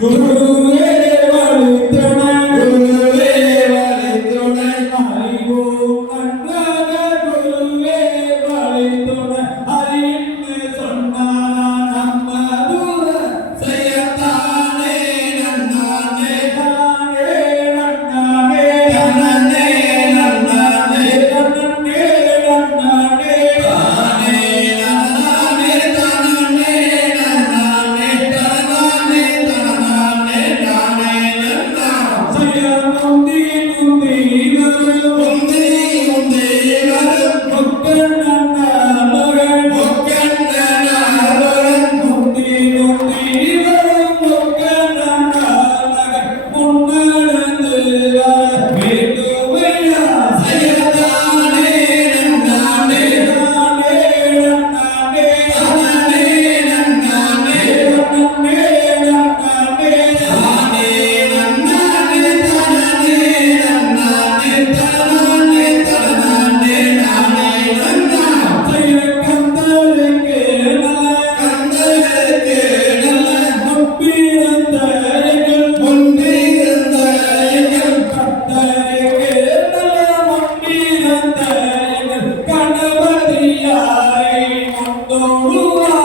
Guru மகன் Hallelujah.